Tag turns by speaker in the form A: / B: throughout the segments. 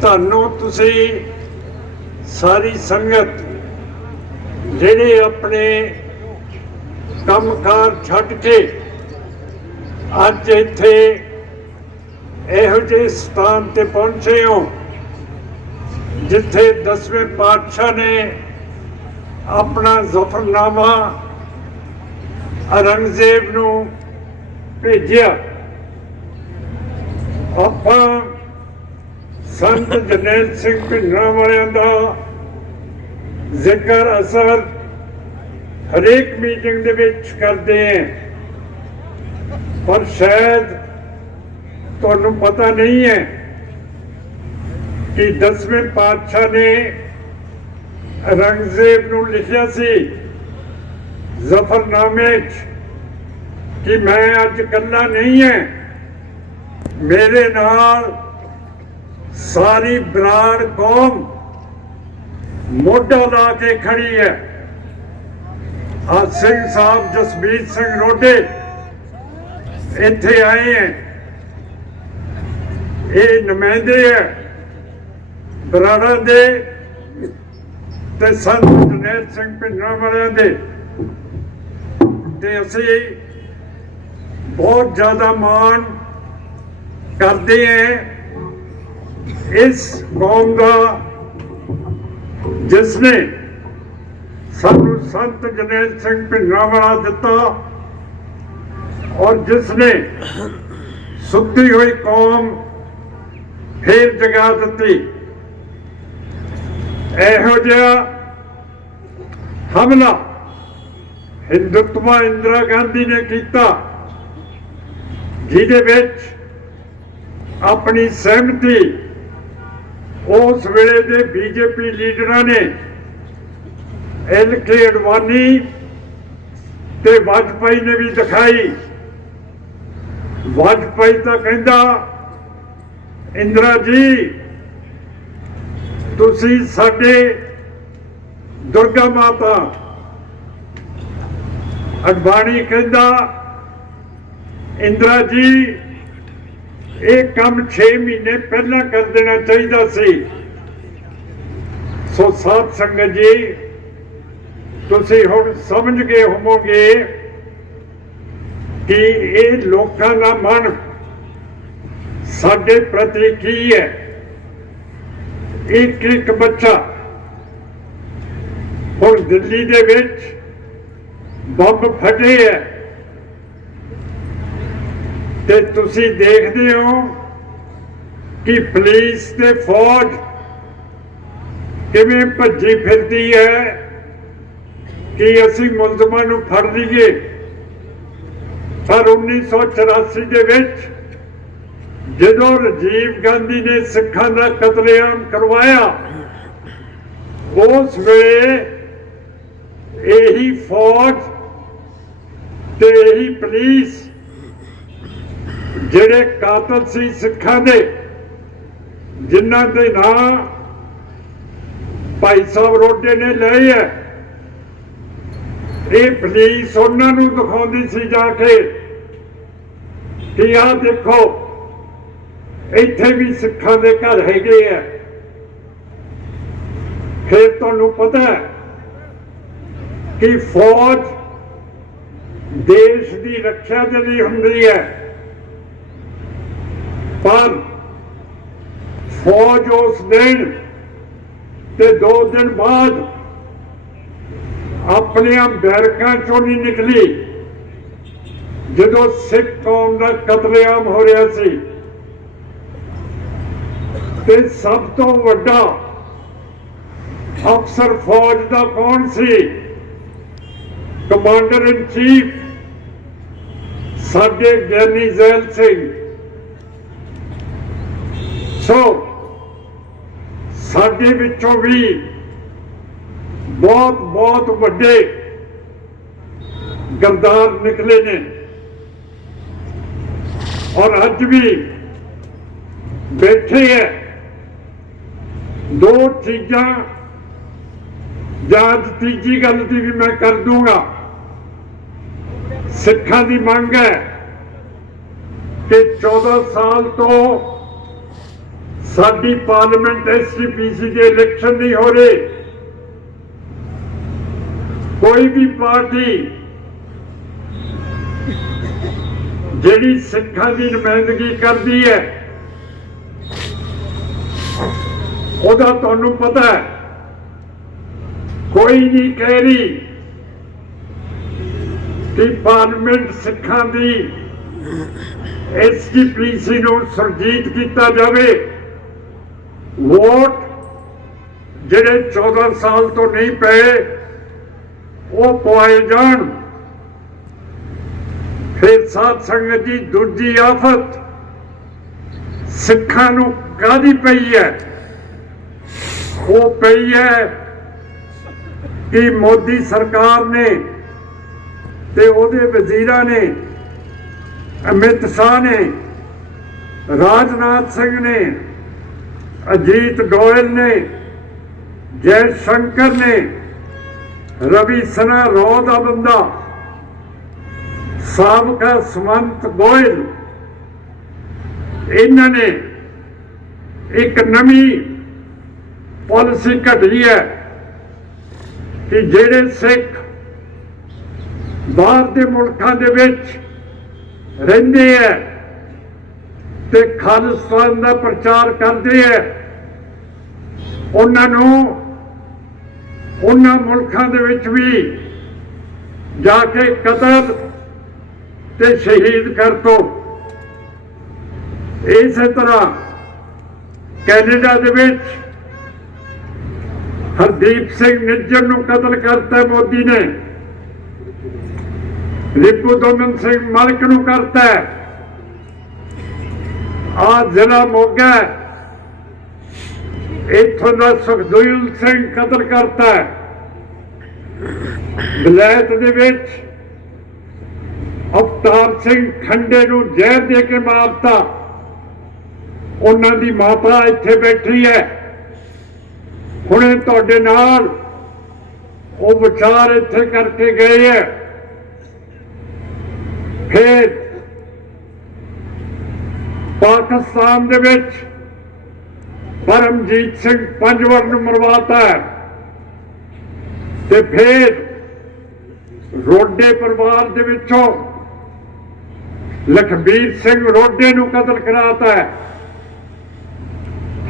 A: ਤੁਹਾਨੂੰ ਤੁਸੀਂ ਸਾਰੀ ਸੰਗਤ ਜਿਹੜੇ ਆਪਣੇ ਕੰਮਕਾਰ ਛੱਡ ਕੇ ਅੱਜ ਇੱਥੇ ਇਹੋ ਜਿਹੇ ਸਥਾਨ ਤੇ ਪਹੁੰਚੇ ਹੋ ਜਿੱਥੇ ਦਸਵੇਂ ਪਾਤਸ਼ਾਹ ਨੇ ਆਪਣਾ ਜ਼ਫਰਨਾਮਾ ਔਰੰਗਜ਼ੇਬ ਨੂੰ ਭੇਜਿਆ। ਆਪਾਂ ਸੰਤ ਜਰਨੈਲ ਸਿੰਘ ਭਿੰਡਰਾਂ ਵਾਲਿਆਂ ਦਾ ਜ਼ਿਕਰ ਅਸਰ ਹਰੇਕ ਮੀਟਿੰਗ ਦੇ ਵਿੱਚ ਕਰਦੇ ਹਾਂ। ਪਰ ਸ਼ਾਇਦ ਤੁਹਾਨੂੰ ਪਤਾ ਨਹੀਂ ਹੈ ਕਿ ਦਸਵੇਂ ਪਾਤਸ਼ਾਹ ਨੇ ਔਰੰਗਜ਼ੇਬ ਨੂੰ ਲਿਖਿਆ ਸੀ ਜ਼ਫਰਨਾਮੇ 'ਚ ਕਿ ਮੈਂ ਅੱਜ ਇਕੱਲਾ ਨਹੀਂ ਹੈ, ਮੇਰੇ ਨਾਲ ਸਾਰੀ ਬਰਾੜ ਕੌਮ ਮੋਢਾ ਲਾ ਕੇ ਖੜੀ ਹੈ। ਆ ਸਿੰਘ ਸਾਹਿਬ ਜਸਬੀਰ ਸਿੰਘ ਰੋਡੇ ਇੱਥੇ ਆਏ ਹੈ। ਇਹ ਨੁਮਾਇੰਦੇ ਹੈ ਬਰਾੜਾ ਦੇ ਤੇ ਸੰਤ ਜਨੇਲ ਸਿੰਘ ਭਿੰਡਰਾਂ ਵਾਲਿਆਂ ਦੇ। ਤੇ ਅਸੀਂ ਬਹੁਤ ਜ਼ਿਆਦਾ ਮਾਣ ਕਰਦੇ ਹਾਂ ਇਸ ਕੌਮ ਦਾ ਜਿਸ ਨੇ ਸਾਨੂੰ ਸੰਤ ਜਨੇਲ ਸਿੰਘ ਭਿੰਡਰਾਂ ਵਾਲਾ ਦਿੱਤਾ ਔਰ ਜਿਸ ਨੇ ਸੁੱਤੀ ਹੋਈ ਕੌਮ ਫੇਰ ਜਗਾ ਦਿੱਤੀ, ਇਹੋ ਜਿਹਾ ਹਮਲਾ ਹਿੰਦੁਤਵਾ ਇੰਦਰਾ ਗਾਂਧੀ ਨੇ ਕੀਤਾ, ਜਿਹਦੇ ਵਿੱਚ ਆਪਣੀ ਸਹਿਮਤੀ ਉਸ ਵੇਲੇ ਦੇ ਬੀਜੇਪੀ ਲੀਡਰਾਂ ਨੇ ਐਲ ਕੇ ਅਡਵਾਨੀ ਤੇ ਵਾਜਪਾਈ ਨੇ ਵੀ ਦਿਖਾਈ। ਵਾਜਪਾਈ ਤਾਂ ਕਹਿੰਦਾ, ਇੰਦਰਾ ਜੀ, ਤੁਸੀਂ ਸਾਡੇ ਦੁਰਗਾ ਮਾਤਾ। ਅਡਵਾਨੀ ਕਹਿੰਦਾ, ਇੰਦਰਾ ਜੀ ਇਹ ਕੰਮ 6 ਮਹੀਨੇ ਪਹਿਲਾਂ ਕਰ ਦੇਣਾ ਚਾਹੀਦਾ ਸੀ। ਸੋ ਸਾਧ ਸੰਗਤ ਜੀ, ਤੁਸੀਂ ਹੁਣ ਸਮਝ ਗਏ ਹੋਵੋਗੇ ਕਿ ਇਹ ਲੋਕਾਂ ਦਾ ਮਨ ਸਾਡੇ ਪ੍ਰਤੀ ਕੀ ਹੈ। ਇੱਕ ਇੱਕ ਬੱਚਾ ਹੁਣ ਦਿੱਲੀ ਦੇ ਵਿੱਚ ਬੰਬ ਫਟੇ ਹੈ। ਤੇ ਤੁਸੀਂ ਦੇਖਦੇ ਹੋ ਕਿ ਪੁਲਿਸ ਤੇ ਫੌਜ ਕਿਵੇਂ ਭੱਜੀ ਫਿਰਦੀ ਹੈ ਕਿ ਅਸੀਂ ਮੁਲਜ਼ਮਾਂ ਨੂੰ ਫੜ ਲਈਏ। ਪਰ 1984 ਦੇ ਵਿੱਚ ਜਦੋਂ ਰਾਜੀਵ ਗਾਂਧੀ ਨੇ ਸਿੱਖਾਂ ਦਾ ਕਤਲੇਆਮ ਕਰਵਾਇਆ, ਉਸ ਵੇਲੇ ਇਹੀ ਫੌਜ ਤੇ ਇਹੀ ਪੁਲਿਸ ਜਿਹੜੇ ਕਾਤਲ ਸੀ ਸਿੱਖਾਂ ਦੇ, ਜਿਨ੍ਹਾਂ ਦੇ ਨਾਂ ਭਾਈ ਸਾਹਿਬ ਰੋਡੇ ਨੇ ਲਏ ਹੈ, ਇਹ ਪੁਲਿਸ ਉਹਨਾਂ ਨੂੰ ਦਿਖਾਉਂਦੀ ਸੀ ਜਾ ਕੇ ਕਿ ਆਹ ਦੇਖੋ, ਇੱਥੇ ਵੀ ਸਿੱਖਾਂ ਦੇ ਘਰ ਹੈਗੇ ਆ ਫਿਰ ਤੁਹਾਨੂੰ ਪਤਾ ਹੈ ਕਿ ਫੌਜ ਦੇਸ਼ ਦੀ ਰੱਖਿਆ ਦੇ ਲਈ ਹੁੰਦੀ ਹੈ। ਪਰ ਫੌਜ ਉਸ ਦਿਨ ਤੇ ਦੋ ਦਿਨ ਬਾਅਦ ਆਪਣੀਆਂ ਬੈਰਕਾਂ ਚੋਂ ਨਹੀਂ ਨਿਕਲੀ। ਜਦੋਂ ਸਿੱਖ ਕੌਮ ਦਾ ਕਤਲੇਆਮ ਹੋ ਰਿਹਾ ਸੀ ਤੇ ਸਭ ਤੋਂ ਵੱਡਾ ਅਫਸਰ ਫੌਜ ਦਾ ਕੌਣ ਸੀ? ਕਮਾਂਡਰ ਇਨ ਚੀਫ ਸਾਡੇ ਗਿਆਨੀ ਜ਼ੈਲ ਸਿੰਘ। ਸੋ ਸਾਡੇ ਵਿੱਚੋਂ ਵੀ ਬਹੁਤ ਬਹੁਤ ਵੱਡੇ ਗਰਦਾਰ ਨਿਕਲੇ ਨੇ। ਔਰ ਅੱਜ ਵੀ ਬੈਠੇ ਹੈ। ਦੋ ਚੀਜ਼ਾਂ, ਜਾਂ ਅੱਜ ਤੀਜੀ ਗੱਲ ਦੀ ਵੀ ਮੈਂ ਕਰ ਦੂੰਗਾ। ਸਿੱਖਾਂ ਦੀ ਮੰਗ ਹੈ ਕਿ 14 ਸਾਲ ਤੋਂ ਸਾਡੀ ਪਾਰਲੀਮੈਂਟ ਐਸਜੀਪੀਸੀ ਦੇ ਇਲੈਕਸ਼ਨ ਨਹੀਂ ਹੋ ਰਹੇ। ਕੋਈ ਵੀ ਪਾਰਟੀ ਜਿਹੜੀ ਸਿੱਖਾਂ ਦੀ ਨੁਮਾਇੰਦਗੀ ਕਰਦੀ ਹੈ, ਉਹਦਾ ਤੁਹਾਨੂੰ ਪਤਾ ਹੈ, ਕੋਈ ਨਹੀਂ ਕਹਿ ਰਹੀ ਕਿ ਪਾਰਲੀਮੈਂਟ ਸਿੱਖਾਂ ਦੀ ਐਸਜੀਪੀਸੀ ਨੂੰ ਸੁਰਜੀਤ ਕੀਤਾ ਜਾਵੇ। ਵੋਟ ਜਿਹੜੇ 14 ਸਾਲ ਤੋਂ ਨਹੀਂ ਪਏ, ਉਹ ਪਵਾਏ ਜਾਣ। ਫਿਰ ਸਾਧ ਸੰਗਤ ਜੀ ਦੂਜੀ ਆਫਤ ਸਿੱਖਾਂ ਨੂੰ ਕਾਦੀ ਪਈ ਹੈ? ਉਹ ਪਈ ਹੈ ਕਿ ਮੋਦੀ ਸਰਕਾਰ ਨੇ ਤੇ ਉਹਦੇ ਵਜ਼ੀਰਾਂ ਨੇ, ਅਮਿਤ ਸ਼ਾਹ ਨੇ, ਰਾਜਨਾਥ ਸਿੰਘ ਨੇ ਅਜੀਤ ਗੋਇਲ ਨੇ, ਜੈ ਸ਼ੰਕਰ ਨੇ, ਰਵੀ ਸਨਾ ਰੋ ਦਾ ਬੰਦਾ। ਸਾਬਕਾ ਸਮੰਤ ਗੋਇਲ। ਇਹਨਾਂ ਨੇ ਇੱਕ ਨਵੀਂ ਪਾਲਿਸੀ ਘੜੀ ਹੈ ਕਿ ਜਿਹੜੇ ਸਿੱਖ ਬਾਹਰ ਦੇ ਮੁਲਕਾਂ ਦੇ ਵਿੱਚ ਰਹਿੰਦੇ ਹੈ ਤੇ ਖਾਲਿਸਤਾਨ ਦਾ ਪ੍ਰਚਾਰ ਕਰਦੇ ਹੈ ਉਹਨਾਂ ਨੂੰ, ਉਹਨਾਂ ਮੁਲਕਾਂ ਦੇ ਵਿੱਚ ਵੀ ਜਾ ਕੇ ਕਤਲ ਤੇ ਸ਼ਹੀਦ ਕਰ ਦੋ। ਇਸੇ ਤਰ੍ਹਾਂ ਕੈਨੇਡਾ ਦੇ ਵਿੱਚ ਹਰਦੀਪ ਸਿੰਘ ਨਿੱਜਰ ਨੂੰ ਕਤਲ ਕਰਤਾ ਮੋਦੀ ਨੇ। ਰਿਪੂ ਦਮਨ ਸਿੰਘ ਮਲਕ ਨੂੰ ਕਰਤਾ। ਆ ਜ਼ਿਲ੍ਹਾ ਮੋਗਾ ਇੱਥੋਂ ਦਾ ਸੁਖਦੇਵ ਸਿੰਘ ਕਦਰ ਕਰਤਾ ਹੈ। ਬਲੈਤ ਦੇ ਵਿੱਚ ਅਵਤਾਰ ਸਿੰਘ ਖੰਡੇ ਨੂੰ ਜ਼ਹਿਰ ਦੇ ਕੇ ਮਾਰਤਾ। ਉਹਨਾਂ ਦੀ ਮਾਤਾ ਇੱਥੇ ਬੈਠੀ ਹੈ। ਹੁਣੇ ਤੁਹਾਡੇ ਨਾਲ ਉਹ ਵਿਚਾਰ ਇੱਥੇ ਕਰਕੇ ਗਏ ਹੈ। ਫਿਰ ਪਾਕਿਸਤਾਨ ਦੇ ਵਿੱਚ ਪਰਮਜੀਤ ਸਿੰਘ ਪੰਜਵਰ ਨੂੰ ਮਰਵਾਤਾ ਤੇ ਫਿਰ ਰੋਡੇ ਪਰਿਵਾਰ ਦੇ ਵਿੱਚੋਂ ਲਖਬੀਰ ਸਿੰਘ ਰੋਡੇ ਨੂੰ ਕਤਲ ਕਰਾਤਾ ਹੈ।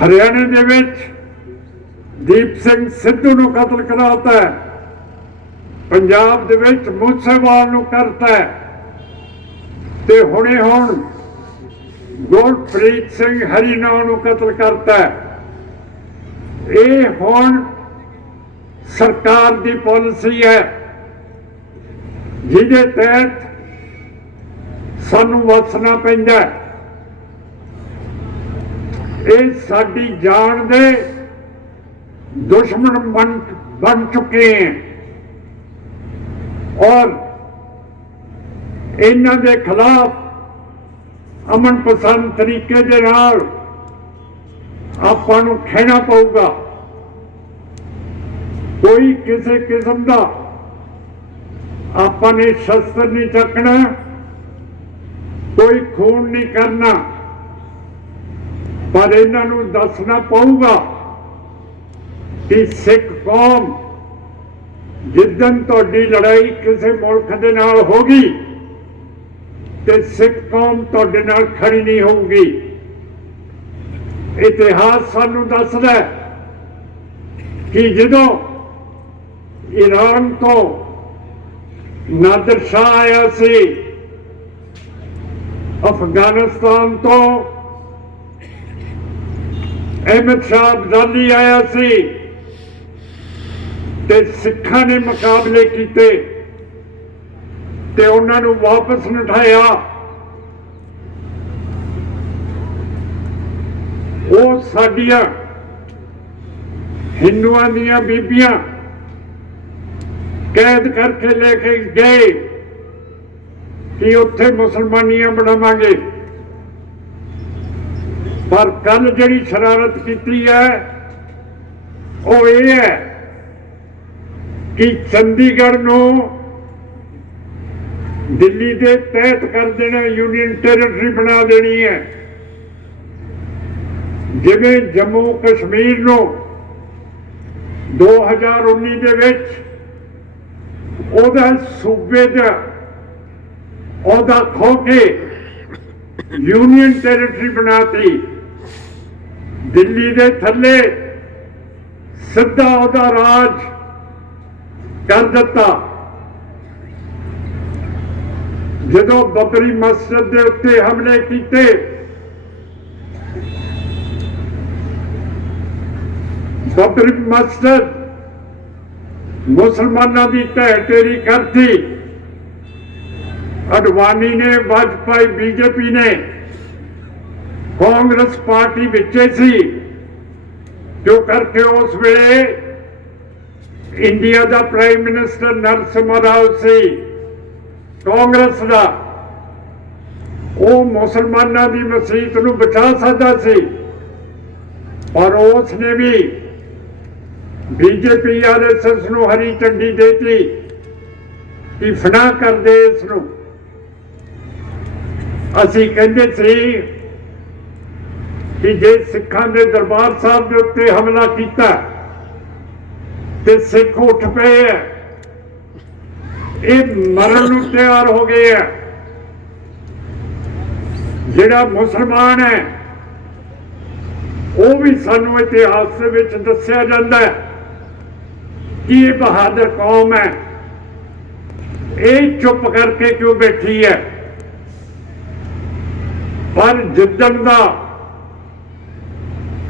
A: ਹਰਿਆਣੇ ਦੇ ਵਿੱਚ ਦੀਪ ਸਿੰਘ ਸਿੱਧੂ ਨੂੰ ਕਤਲ ਕਰਾਤਾ ਹੈ। ਪੰਜਾਬ ਦੇ ਵਿੱਚ ਮੂਸੇਵਾਲ ਨੂੰ ਕਰਤਾ ਤੇ ਹੁਣੇ ਹੁਣ ਗੁਰਪ੍ਰੀਤ ਸਿੰਘ ਹਰੀਨਾ ਨੂੰ ਕਤਲ ਕਰਤਾ ਇਹ ਹੁਣ ਸਰਕਾਰ ਦੀ ਪਾਲਿਸੀ ਹੈ, ਜਿਹਦੇ ਤਹਿਤ ਸਾਨੂੰ ਵਸਣਾ ਪੈਂਦਾ ਇਹ ਸਾਡੀ ਜਾਨ ਦੇ ਦੁਸ਼ਮਣ ਬਣ ਬਣ ਚੁੱਕੇ ਹੈ। ਔਰ ਇਹਨਾਂ ਦੇ ਖਿਲਾਫ ਅਮਨ ਪਸੰਦ ਤਰੀਕੇ ਦੇ ਨਾਲ ਆਪਾਂ ਨੂੰ ਖਹਿਣਾ ਪਊਗਾ। ਕੋਈ ਕਿਸੇ ਕਿਸਮ ਦਾ ਆਪਾਂ ਨੇ ਸ਼ਸਤਰ ਨਹੀਂ ਚੱਕਣਾ, ਕੋਈ ਖੂਨ ਨਹੀਂ ਕਰਨਾ, ਪਰ ਇਹਨਾਂ ਨੂੰ ਦੱਸਣਾ ਪਊਗਾ ਕਿ ਸਿੱਖ ਕੌਮ ਜਿੱਦਨ ਤੁਹਾਡੀ ਲੜਾਈ ਕਿਸੇ ਮੁਲਕ ਦੇ ਨਾਲ ਹੋਗੀ ਤੇ ਸਿੱਖ ਕੌਮ ਤੁਹਾਡੇ ਨਾਲ ਖੜੀ ਨਹੀਂ ਹੋਊਗੀ। ਇਤਿਹਾਸ ਸਾਨੂੰ ਦੱਸਦਾ ਕਿ ਜਦੋਂ ਈਰਾਨ ਤੋਂ ਨਾਦਰ ਸ਼ਾਹ ਆਇਆ ਸੀ, ਅਫਗਾਨਿਸਤਾਨ ਤੋਂ ਅਹਿਮਦ ਸ਼ਾਹ ਅਬਦਾਲੀ ਆਇਆ ਸੀ ਤੇ ਸਿੱਖਾਂ ਨੇ ਮੁਕਾਬਲੇ ਕੀਤੇ। ਤੇ ਉਹਨਾਂ ਨੂੰ ਵਾਪਸ ਨਠਾਇਆ। ਉਹ ਸਾਡੀਆਂ ਹਿੰਦੂਆਂ ਦੀਆਂ ਬੀਬੀਆਂ ਕੈਦ ਕਰਕੇ ਲੈ ਕੇ ਗਏ ਕਿ ਉੱਥੇ ਮੁਸਲਮਾਨੀਆਂ ਬਣਾਵਾਂਗੇ। ਪਰ ਕੱਲ ਜਿਹੜੀ ਸ਼ਰਾਰਤ ਕੀਤੀ ਹੈ, ਉਹ ਇਹ ਹੈ ਕਿ ਚੰਡੀਗੜ੍ਹ ਨੂੰ ਦਿੱਲੀ ਦੇ ਤਹਿਤ ਕਰ ਦੇਣਾ ਯੂਨੀਅਨ ਟੈਰੀਟਰੀ ਬਣਾ ਦੇਣੀ ਹੈ। ਜਿਵੇਂ ਜੰਮੂ ਕਸ਼ਮੀਰ ਨੂੰ 2019 ਦੇ ਵਿੱਚ ਉਹਦਾ ਸੂਬੇ ਦਾ ਉਹਦਾ ਖੋ ਕੇ ਯੂਨੀਅਨ ਟੈਰੀਟਰੀ ਬਣਾਤੀ। ਦਿੱਲੀ ਦੇ ਥੱਲੇ ਸਿੱਧਾ ਉਹਦਾ ਰਾਜ ਕਰ ਦਿੱਤਾ। ਜਦੋਂ ਬਬਰੀ ਮਸਜਿਦ ਦੇ ਉੱਤੇ ਹਮਲੇ ਕੀਤੇ ਬਬਰੀ ਮਸਜਿਦ ਮੁਸਲਮਾਨਾਂ ਦੀ ਢਹਿ ਢੇਰੀ ਕਰਤੀ। ਅਡਵਾਨੀ ਨੇ, ਵਾਜਪਾਈ, ਬੀਜੇਪੀ ਨੇ ਕਾਂਗਰਸ ਪਾਰਟੀ ਵਿੱਚ ਸੀ। ਜੋ ਕਰਕੇ ਉਸ ਵੇਲੇ ਇੰਡੀਆ ਦਾ ਪ੍ਰਾਈਮ ਮਿਨਿਸਟਰ ਨਰਸਿਮਹਾ ਰਾਓ ਸੀ। ਕਾਂਗਰਸ ਦਾ। ਉਹ ਮੁਸਲਮਾਨਾਂ ਦੀ ਮਸਜਿਦ ਨੂੰ ਬਚਾ ਸਕਦਾ ਸੀ। ਪਰ ਉਸ ਨੇ ਵੀ ਬੀਜੇਪੀ ਆਰਐਸਐਸ ਨੂੰ ਹਰੀ ਝੰਡੀ ਦੇਤੀ ਕਿ ਫਨਾ ਕਰਦੇ ਇਸ ਨੂੰ। ਅਸੀਂ ਕਹਿੰਦੇ ਸੀ ਕਿ ਜੇ ਸਿੱਖਾਂ ਨੇ ਦਰਬਾਰ ਸਾਹਿਬ ਦੇ ਉੱਤੇ ਹਮਲਾ ਕੀਤਾ ਤੇ ਸਿੱਖ ਉੱਠ ਪਏ ਆ ਇਹ ਮਰਨ ਨੂੰ ਤਿਆਰ ਹੋ ਗਏ ਆ। ਜਿਹੜਾ ਮੁਸਲਮਾਨ ਹੈ, ਉਹ ਵੀ ਸਾਨੂੰ ਇਤਿਹਾਸ ਦੇ ਵਿੱਚ ਦੱਸਿਆ ਜਾਂਦਾ ਹੈ ਕਿ ਇਹ ਬਹਾਦਰ ਕੌਮ ਹੈ। ਇਹ ਚੁੱਪ ਕਰਕੇ ਕਿਉਂ ਬੈਠੀ ਹੈ? ਪਰ ਜਿੱਦਣ ਦਾ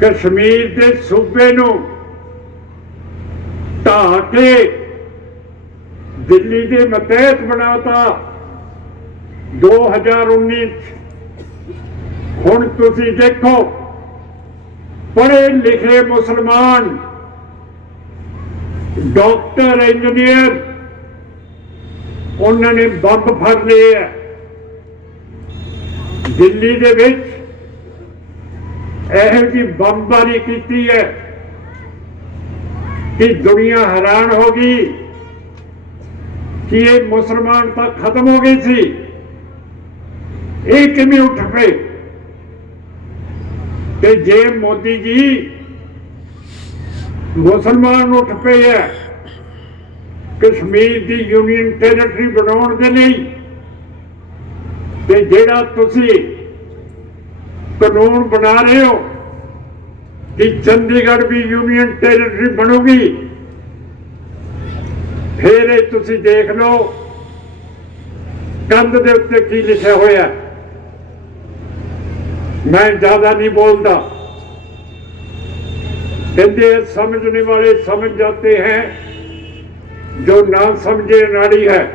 A: ਕਸ਼ਮੀਰ ਦੇ ਸੂਬੇ ਨੂੰ ਢਾਹ ਕੇ ਦਿੱਲੀ ਦੇ ਮਤਹਿਤ ਬਣਾਤਾ 2019 ਚ। ਹੁਣ ਤੁਸੀਂ ਦੇਖੋ ਪੜ੍ਹੇ ਲਿਖੇ ਮੁਸਲਮਾਨ ਡਾਕਟਰ ਇੰਜੀਨੀਅਰ ਉਹਨਾਂ ਨੇ ਬੰਬ ਫੜ ਲਏ ਆ ਦਿੱਲੀ ਦੇ ਵਿੱਚ ਇਹੋ ਜੀ ਬੰਬਾਰੀ ਕੀਤੀ ਹੈ ਕਿ ਦੁਨੀਆ ਹੈਰਾਨ ਹੋ ਗਈ ਕਿ ਇਹ ਮੁਸਲਮਾਨ ਤਾਂ ਖਤਮ ਹੋ ਗਏ ਸੀ। ਇਹ ਕਿਵੇਂ ਉੱਠ ਪਏ? ਤੇ ਜੇ ਮੋਦੀ ਜੀ ਮੁਸਲਮਾਨ ਉੱਠ ਪਏ ਹੈ ਕਸ਼ਮੀਰ ਦੀ ਯੂਨੀਅਨ ਟੈਰੀਟਰੀ ਬਣਾਉਣ ਦੇ ਲਈ, ਤੇ ਜਿਹੜਾ ਤੁਸੀਂ ਕਾਨੂੰਨ ਬਣਾ ਰਹੇ ਹੋ ਕਿ ਚੰਡੀਗੜ੍ਹ ਵੀ ਯੂਨੀਅਨ ਟੈਰੀਟਰੀ ਬਣੂਗੀ ਫਿਰ ਇਹ ਤੁਸੀਂ ਦੇਖ ਲਓ, ਕੰਧ ਦੇ ਉੱਤੇ ਕੀ ਲਿਖਿਆ ਹੋਇਆ ਮੈਂ ਜ਼ਿਆਦਾ ਨਹੀਂ ਬੋਲਦਾ। ਕਹਿੰਦੇ ਸਮਝਣ ਵਾਲੇ ਸਮਝ ਜਾਂਦੇ ਹੈ, ਜੋ ਨਾ ਸਮਝੇ ਨਾੜੀ ਹੈ।